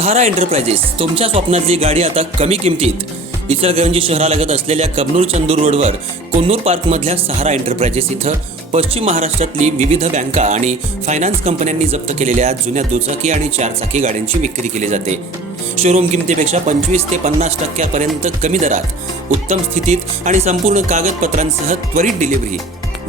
सहारा enterprises तुमच्या स्वप्नातली गाडी आता कमी किमतीत. इचलकरंजी शहरालगत असलेल्या कबनूर चंदूर रोडवर कोन्नूर पार्कमधल्या सहारा एंटरप्राइजेस इथं पश्चिम महाराष्ट्रातली विविध बँका आणि फायनान्स कंपन्यांनी जप्त केलेल्या जुन्या दुचाकी आणि चारचाकी गाड्यांची विक्री केली जाते. शोरूम किमतीपेक्षा 25 ते 50% कमी दरात, उत्तम स्थितीत आणि संपूर्ण कागदपत्रांसह त्वरित डिलिव्हरी.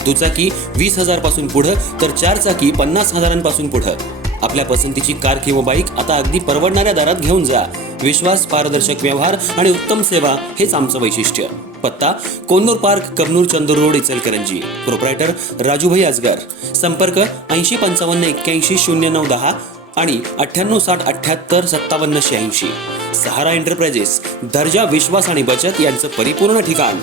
दुचाकी 20,000 पासून पुढे तर चारचाकी 50,000 पुढे. आपल्या पसंतीची कार किंवा बाईक आता अगदी परवडणाऱ्या दरात घेऊन जा. विश्वास, पारदर्शक व्यवहार आणि उत्तम सेवा हेच आमचं वैशिष्ट्य. पत्ता Konnur park, Kabnur Chandur road, Ichalkaranji. Proprietor Rajubhai Ajgar. संपर्क 8055810910 आणि 9860785786. सहारा एंटरप्राइजेस, दर्जा, विश्वास आणि बचत यांचं परिपूर्ण ठिकाण.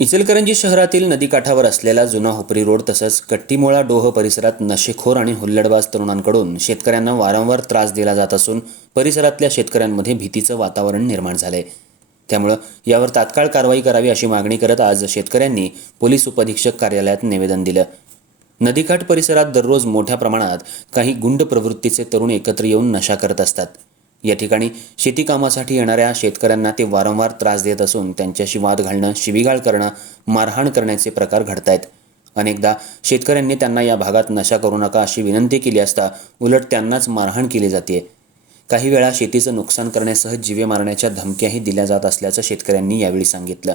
इचलकरंजी शहरातील नदीकाठावर असलेला जुना हुपरी रोड तसंच कट्टीमोळा डोह परिसरात नशेखोर आणि हुल्लडबाज तरुणांकडून शेतकऱ्यांना वारंवार त्रास दिला जात असून परिसरातल्या शेतकऱ्यांमध्ये भीतीचं वातावरण निर्माण झालंय. त्यामुळं यावर तात्काळ कारवाई करावी अशी मागणी करत आज शेतकऱ्यांनी पोलीस उपअधीक्षक कार्यालयात निवेदन दिलं. नदीकाठ परिसरात दररोज मोठ्या प्रमाणात काही गुंड प्रवृत्तीचे तरुण एकत्र येऊन नशा करत असतात. या ठिकाणी शेती कामासाठी येणाऱ्या शेतकऱ्यांना ते वारंवार त्रास देत असून त्यांच्याशी वाद घालणं, शिवीगाळ करणं, मारहाण करण्याचे प्रकार घडतायत. अनेकदा शेतकऱ्यांनी त्यांना या भागात नशा करू नका अशी विनंती केली असता उलट त्यांनाच मारहाण केली जाते. काही वेळा शेतीचं नुकसान करण्यासह जीवे मारण्याच्या धमक्याही दिल्या जात असल्याचं शेतकऱ्यांनी यावेळी सांगितलं.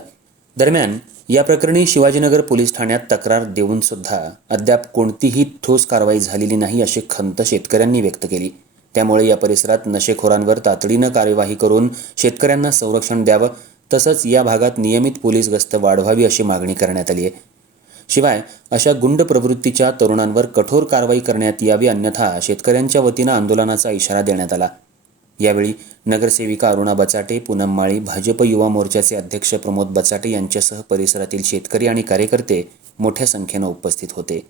दरम्यान या प्रकरणी शिवाजीनगर पोलीस ठाण्यात तक्रार देऊन सुद्धा अद्याप कोणतीही ठोस कारवाई झालेली नाही अशी खंत शेतकऱ्यांनी व्यक्त केली. त्यामुळे या परिसरात नशेखोरांवर तातडीनं कार्यवाही करून शेतकऱ्यांना संरक्षण द्यावं तसंच या भागात नियमित पोलीस गस्त वाढवावी अशी मागणी करण्यात आली आहे. शिवाय अशा गुंड प्रवृत्तीच्या तरुणांवर कठोर कारवाई करण्यात यावी, अन्यथा शेतकऱ्यांच्या वतीनं आंदोलनाचा इशारा देण्यात आला. यावेळी नगरसेविका अरुणा बचाटे, पूनम माळी, भाजप युवा मोर्चाचे अध्यक्ष प्रमोद बचाटे यांच्यासह परिसरातील शेतकरी आणि कार्यकर्ते मोठ्या संख्येनं उपस्थित होते.